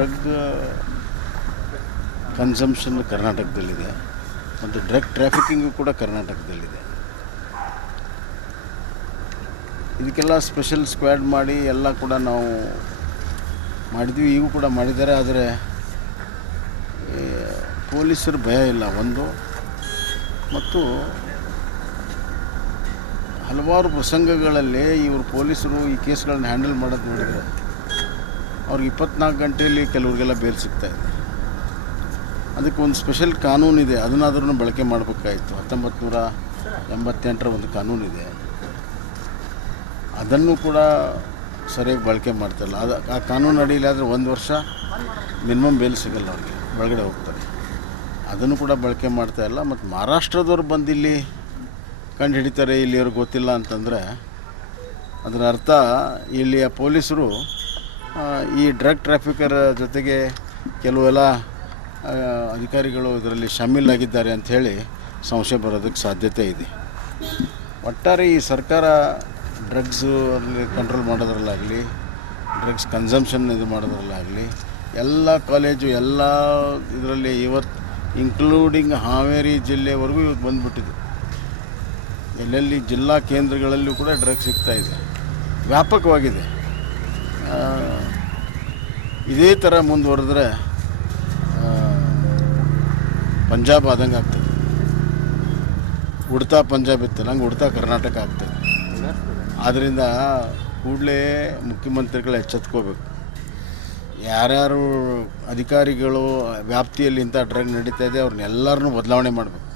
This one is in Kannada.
Drug consumption ಕರ್ನಾಟಕದಲ್ಲಿದೆ. ಮತ್ತು ಡ್ರಗ್ ಟ್ರಾಫಿಕಿಂಗು ಕೂಡ ಕರ್ನಾಟಕದಲ್ಲಿದೆ. ಇದಕ್ಕೆಲ್ಲ ಸ್ಪೆಷಲ್ ಸ್ಕ್ವಾಡ್ ಮಾಡಿ ಎಲ್ಲ ಕೂಡ ನಾವು ಮಾಡಿದ್ವಿ. ಈಗೂ ಕೂಡ ಮಾಡಿದ್ದಾರೆ, ಆದರೆ ಪೊಲೀಸರು ಭಯ ಇಲ್ಲ. ಒಂದು, ಮತ್ತು ಹಲವಾರು ಪ್ರಸಂಗಗಳಲ್ಲಿ ಇವರು ಪೊಲೀಸರು ಈ ಕೇಸ್ಗಳನ್ನ ಹ್ಯಾಂಡಲ್ ಮಾಡೋದು ನೋಡಿದರೆ ಅವ್ರಿಗೆ ಇಪ್ಪತ್ನಾಲ್ಕು ಗಂಟೆಯಲ್ಲಿ ಕೆಲವ್ರಿಗೆಲ್ಲ ಬೇಲ್ ಸಿಗ್ತಾ ಇದೆ. ಅದಕ್ಕೆ ಒಂದು ಸ್ಪೆಷಲ್ ಕಾನೂನಿದೆ, ಅದನ್ನಾದ್ರೂ ಬಳಕೆ ಮಾಡಬೇಕಾಯಿತು. ಹತ್ತೊಂಬತ್ತು ನೂರ ಎಂಬತ್ತೆಂಟರ ಒಂದು ಕಾನೂನಿದೆ. ಅದನ್ನು ಕೂಡ ಸರಿಯಾಗಿ ಬಳಕೆ ಮಾಡ್ತಾಯಿಲ್ಲ ಅದು, ಆ ಕಾನೂನು ಅಡಿಯಲ್ಲಿ ಆದರೆ ಒಂದು ವರ್ಷ ಮಿನಿಮಮ್ ಬೇಲ್ ಸಿಗಲ್ಲ ಅವ್ರಿಗೆ. ಒಳಗಡೆ ಹೋಗ್ತಾರೆ. ಅದನ್ನು ಕೂಡ ಬಳಕೆ ಮಾಡ್ತಾ ಇಲ್ಲ. ಮತ್ತು ಮಹಾರಾಷ್ಟ್ರದವ್ರು ಬಂದು ಇಲ್ಲಿ ಕಂಡು ಹಿಡಿತಾರೆ ಇಲ್ಲಿ ಅವ್ರಿಗೆ ಗೊತ್ತಿಲ್ಲ ಅಂತಂದರೆ, ಅದರ ಅರ್ಥ ಇಲ್ಲಿಯ ಪೊಲೀಸರು ಈ ಡ್ರಗ್ ಟ್ರಾಫಿಕರ್ ಜೊತೆಗೆ ಕೆಲವೆಲ್ಲ ಅಧಿಕಾರಿಗಳು ಇದರಲ್ಲಿ ಶಾಮೀಲಾಗಿದ್ದಾರೆ ಅಂಥೇಳಿ ಸಂಶಯ ಬರೋದಕ್ಕೆ ಸಾಧ್ಯತೆ ಇದೆ. ಒಟ್ಟಾರೆ ಈ ಸರ್ಕಾರ ಡ್ರಗ್ಸು ಅಲ್ಲಿ ಕಂಟ್ರೋಲ್ ಮಾಡೋದ್ರಲ್ಲಾಗಲಿ, ಡ್ರಗ್ಸ್ ಕನ್ಸಂಪ್ಷನ್ ಇದು ಮಾಡೋದ್ರಲ್ಲಾಗಲಿ, ಎಲ್ಲ ಕಾಲೇಜು, ಎಲ್ಲ ಇದರಲ್ಲಿ ಇವತ್ತು ಇನ್ಕ್ಲೂಡಿಂಗ್ ಹಾವೇರಿ ಜಿಲ್ಲೆವರೆಗೂ ಇವತ್ತು ಬಂದುಬಿಟ್ಟಿದೆ. ಎಲ್ಲೆಲ್ಲಿ ಜಿಲ್ಲಾ ಕೇಂದ್ರಗಳಲ್ಲೂ ಕೂಡ ಡ್ರಗ್ಸ್ ಸಿಗ್ತಾಯಿದೆ ವ್ಯಾಪಕವಾಗಿದೆ. ಇದೇ ಥರ ಮುಂದುವರೆದ್ರೆ ಪಂಜಾಬ್ ಆದಂಗೆ ಆಗ್ತದೆ. ಉಡ್ತಾ ಪಂಜಾಬ್ ಇತ್ತಲ್ಲ ಹಂಗೆ ಉಡ್ತಾ ಕರ್ನಾಟಕ ಆಗ್ತದೆ. ಆದ್ದರಿಂದ ಕೂಡಲೇ ಮುಖ್ಯಮಂತ್ರಿಗಳು ಎಚ್ಚೆತ್ಕೋಬೇಕು. ಯಾರ್ಯಾರು ಅಧಿಕಾರಿಗಳು ವ್ಯಾಪ್ತಿಯಲ್ಲಿ ಇಂಥ ಡ್ರಗ್ ನಡೀತಾ ಇದೆ, ಅವ್ರನ್ನೆಲ್ಲರನ್ನೂ ಬದಲಾವಣೆ ಮಾಡಬೇಕು.